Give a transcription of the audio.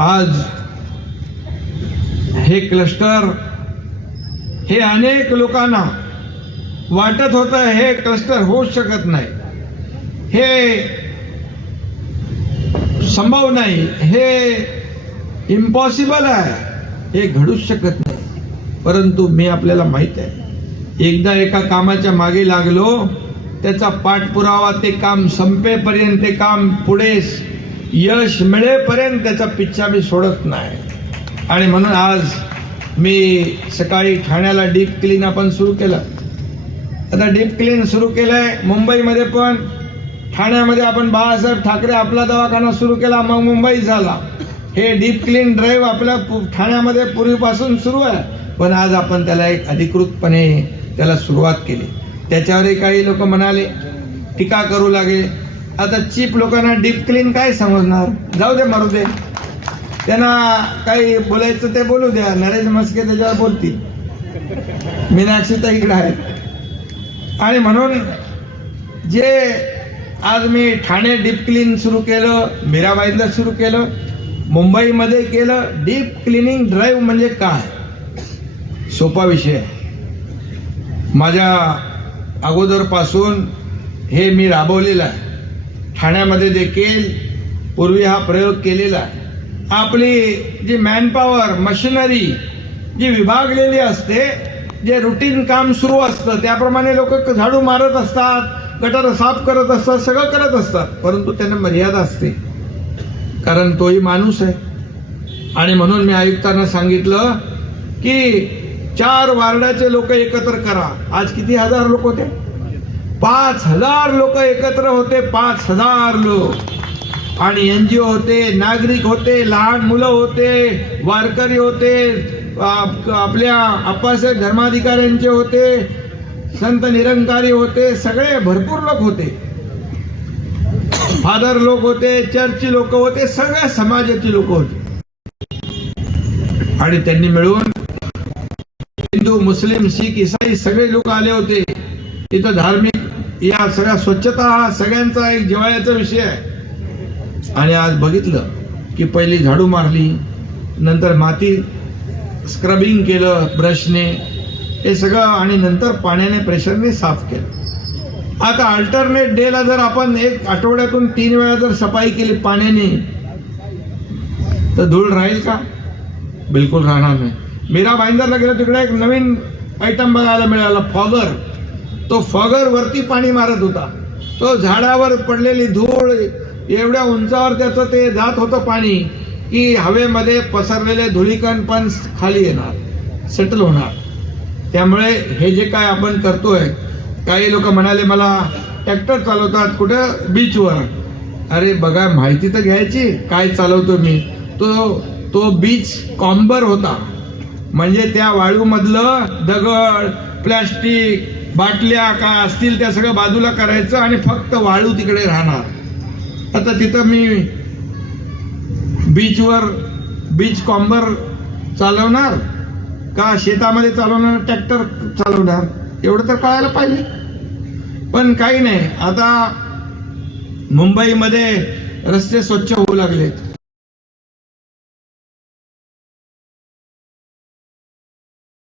आज हे क्लस्टर हे अनेक लोकांना वाटत होतं हे क्लस्टर होऊच शकत नाही. हे संभव नाही. हे इम्पॉसिबल आहे. हे घडूच शकत नाही. परंतु मी आपल्याला माहीत आहे एकदा एका कामाच्या मागे लागलो त्याचा पाठपुरावा ते काम संपेपर्यंत ते काम पुढे यश मिळेपर्यंत त्याचा पिच्छा मी सोडत नाही. आणि म्हणून आज मी सकाळी ठाण्याला डीप क्लीन आपण सुरू केलं. आता डीप क्लीन सुरू केलं आहे मुंबईमध्ये पण. ठाण्यामध्ये आपण बाळासाहेब ठाकरे आपला दवाखाना सुरू केला मग मुंबई झाला. हे डीप क्लीन ड्राईव्ह आपल्या पु- ठाण्यामध्ये पूर्वीपासून सुरू आहे. पण आज आपण त्याला एक अधिकृतपणे त्याला सुरुवात केली. त्याच्यावरही काही लोक म्हणाले टीका करू लागले आता चीप लोकांना डीप क्लीन काय समजणार? जाऊ दे मारू दे. त्यांना काही बोलायचं ते बोलू द्या. नरेश मस्के त्याच्यावर बोलतील. मीनाक्षी तर इकडे आहेत. आणि म्हणून जे आज मी ठाणे डीप क्लीन सुरू केलं मीराबाईला सुरू केलं मुंबईमध्ये केलं डीप क्लिनिंग ड्राईव्ह म्हणजे काय? सोपा विषय आहे. माझ्या अगोदरपासून हे मी राबवलेलं आहे. ठाण्यामध्ये देखील पूर्वी हा प्रयोग केलेला आहे. आपली जी मॅनपॉवर मशिनरी जी विभागलेली असते जे रुटीन काम सुरू असतं त्याप्रमाणे लोक झाडू मारत असतात गटर साफ करत असतात सगळं करत असतात परंतु त्यांना मर्यादा असते. कारण तोही माणूस आहे. आणि म्हणून मी आयुक्तांना सांगितलं की चार वार्डाचे लोक एकत्र करा. आज किती हजार लोक होते? पाच हजार लोक एकत्र होते पाच हजार लोक. आणि एनजीओ होते नागरिक होते लहान मुलं होते वारकरी होते आपल्या अप्पासाहेब धर्माधिकाऱ्यांचे होते संत निरंकारी होते सगळे भरपूर लोक होते. फादर लोक होते चर्चची लोक होते सगळ्या समाजाची लोक होते. आणि त्यांनी मिळून हिंदू मुस्लिम शीख इसाई सगळे लोक आले होते. तिथं धार्मिक या सगळ्या स्वच्छता हा सगळ्यांचा एक जिवाळ्याचा विषय आहे. आणि आज बघितलं की पहिली झाडू मारली नंतर माती स्क्रबिंग केलं ब्रशने हे सगळं आणि नंतर पाण्याने प्रेशरने साफ केलं. आता अल्टरनेट डेला जर आपण एक आठवड्यातून तीन वेळा जर सफाई केली पाण्याने तर धूळ राहील का? बिलकुल राहणार नाही. मीरा भाईंदरला गेलं तिकडे एक नवीन आयटम बघायला मिळाला फॉगर तो फॉगर वरती पाणी मारत होता. तो झाडावर पडलेली धूळ एवढ्या उंचावर त्याचं ते जात होतं पाणी की हवेमध्ये पसरलेले धुळीकण पण खाली येणार सेटल होणार. त्यामुळे हे जे काय आपण करतोय काही लोक म्हणाले मला ट्रॅक्टर चालवतात कुठं? बीचवर. अरे बघा माहिती तर घ्यायची काय चालवतो मी. तो तो बीच कॉम्बर होता. म्हणजे त्या वाळूमधलं दगड प्लॅस्टिक बाटल्या का असतील त्या सगळं बाजूला करायचं आणि फक्त वाळू तिकडे राहणार. आता तिथं मी बीचवर बीच कॉम्बर चालवणार का शेतामध्ये चालवणार ट्रॅक्टर चालवणार? एवढं तर कळायला पाहिजे. पण काही नाही. आता मुंबईमध्ये रस्ते स्वच्छ होऊ लागलेत.